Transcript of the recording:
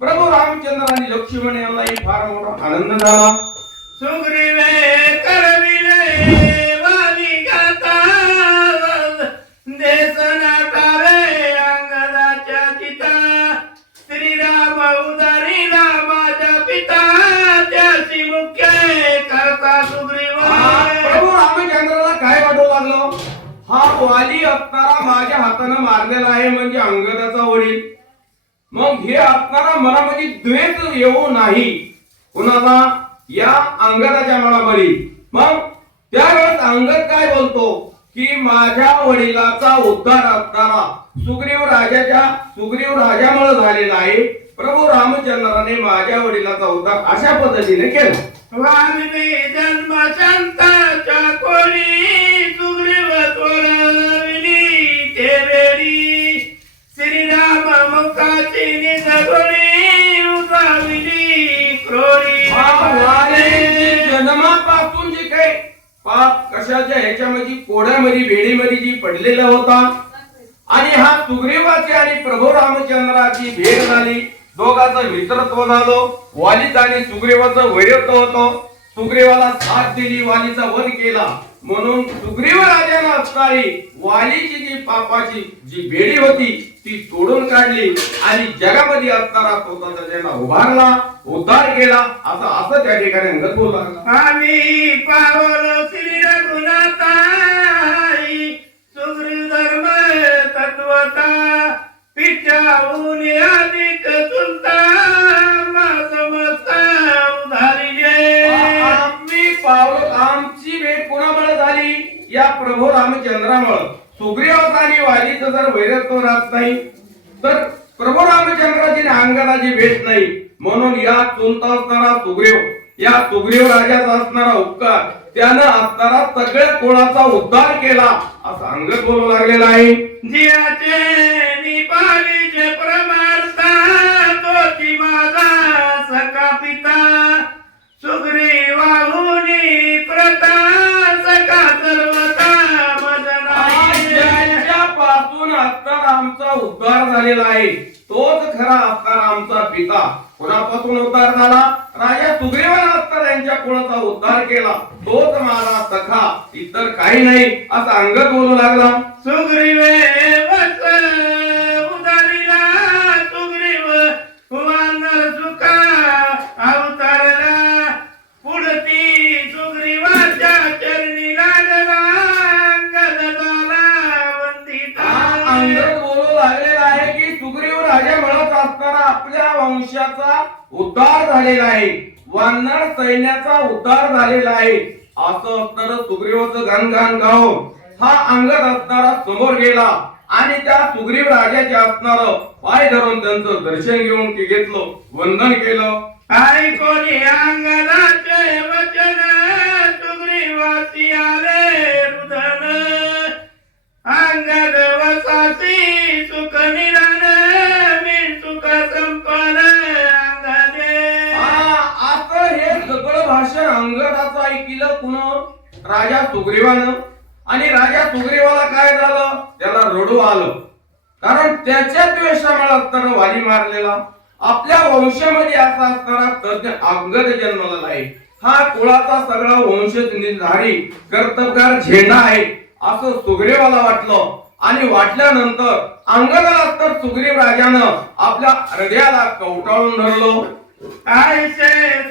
प्रभू रामचंद्र आणि लक्ष्मण यांनाही फार मोठा आनंद झाला. सुग्रीवे करविले वाली गाता देसना तारे अंगदाच्या चिता श्रीराम उदारीला माझा पिता त्याची मुख्य करता सुग्रीव. प्रभू रामचंद्राला काय वाटू लागलं, हा वाली असणारा माझ्या हाताने मारलेला आहे म्हणजे अंगदाचा वडील. मग हे असणारा मनामध्ये द्वेष येऊ नाही कुणाला, या अंगदाच्या मनामध्ये. मग त्यावेळेस अंगद काय बोलतो की माझ्या वडिलाचा उद्धार असणारा सुग्रीव राजामुळे झालेला आहे. प्रभू रामचंद्राने माझ्या वडिलाचा उद्धार अशा पद्धतीने केला. वानवी जन्म शांताच्या कोणी सुग्रीव तोरविली ते वेळी श्रीराम मुखाची निजगुणी उजाविली क्रोरी. जन्मापासून जे काही पाप कशाच्या ह्याच्यामध्ये कोड्यामध्ये भेडीमध्ये जी पडलेला होता आणि हा सुग्रीवाची आणि प्रभू रामचंद्राची भेट झाली, दोघांचं मित्रत्व झालं. वालीचा आणि सुग्रीवाचं वैरत्व होतं. सुग्रीवाला साथ दिली, वालीचा वध केला. म्हणून सुग्रीव राजाने असणारी वालीची जी पापाची जी बेडी होती ती तोडून काढली आणि जगामध्ये असणारा स्वतःचा ज्यांना उभारला, उद्धार केला. असं त्या ठिकाणी अंगद बोलू लागला. आम्ही पावलो श्री रघुनाथाई सुग्रीव धर्म तत्वता पिठाऊन अधिक चुलता समजता उधारिले. आम्ही पावलो, आमची भेट कोणामुळे झाली, या प्रभू रामचंद्रामुळे. सुग्रीवाचा आणि वालीचं जर वैरत्व राहत नाही तर प्रभू रामचंद्राची आणि अंगदाची भेट नाही. म्हणून या चुलता असणारा सुग्रीव, या सुग्रीव राजाचा असणारा उपकार, त्यानं असणारा सगळ्या कुळाचा उद्धार केला असं अंगद बोलू लागलेला आहे. जियाचे निपालीचे परमार्था तोची माझा सखा पिता सुग्रीवाहुनी प्रता सखा सर्वता पासून असणारा आमचा उद्धार झालेला आहे, तोच खरा असणारा आमचा पिता. कोणापासून उद्धार झाला? राजा सुग्रीवाने असणारा यांच्या कुळाचा उद्धार केला, तोच माझा सखा, इतर काही नाही असं अंगद बोलू लागला. सुग्रीवे वत्स उदारीला सुग्रीव वानर सुखा अवतारला पुढती सुग्रीवाच्या चरणी लागला अंगद झाला वंदिता. अंगद बोलू लागलेला आहे की सुग्रीव राजा म्हणत असणारा आपल्या वंशाचा उद्धार झालेला आहे, वानर सैन्याचा उद्धार झालेला आहे. असं असणारं सुग्रीवाचं गाणगाण गाऊन हा अंगद असणारा समोर गेला आणि त्या सुग्रीव राजाचे असणार पाय धरून त्यांचं दर्शन घेऊन घेतलं, वंदन केलं. ऐकोनी अंगदाचे वचन सुग्रीवासी आले रुदन अंगद वसासी सुख निरान मी सुख संपन अंगदे. असं हे सगळं भाषण अंगदाचं ऐकलं कुण? राजा सुग्रीवानं. आणि राजा सुग्रीवाला काय झालं, त्याला रडू आलं, कारण त्याच्या द्वेषामुळे असणारा वाली मारलेला. आपल्या वंशामध्ये असा असणारा तज्ञ अंगद जन्मलेला आहे. हा कुळाचा सगळा वंश निर्धारी कर्तबगार झेंडा आहे असं सुग्रीवाला वाटलं. आणि वाटल्यानंतर अंगदाला तर सुग्रीव राजानं आपल्या हृदयाला कवटाळून धरलं. ऐसे